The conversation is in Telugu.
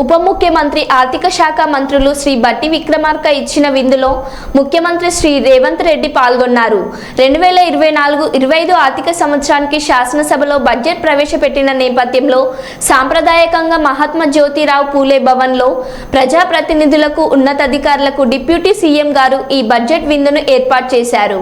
ఉప ముఖ్యమంత్రి ఆర్థిక శాఖ మంత్రులు శ్రీ బట్టి విక్రమార్క ఇచ్చిన విందులో ముఖ్యమంత్రి శ్రీ రేవంత్ రెడ్డి పాల్గొన్నారు. 2024-25 ఆర్థిక సంవత్సరానికి శాసనసభలో బడ్జెట్ ప్రవేశపెట్టిన నేపథ్యంలో సాంప్రదాయకంగా మహాత్మా జ్యోతిరావు పూలే భవన్లో ప్రజాప్రతినిధులకు, ఉన్నతాధికారులకు డిప్యూటీ సీఎం గారు ఈ బడ్జెట్ విందును ఏర్పాటు చేశారు.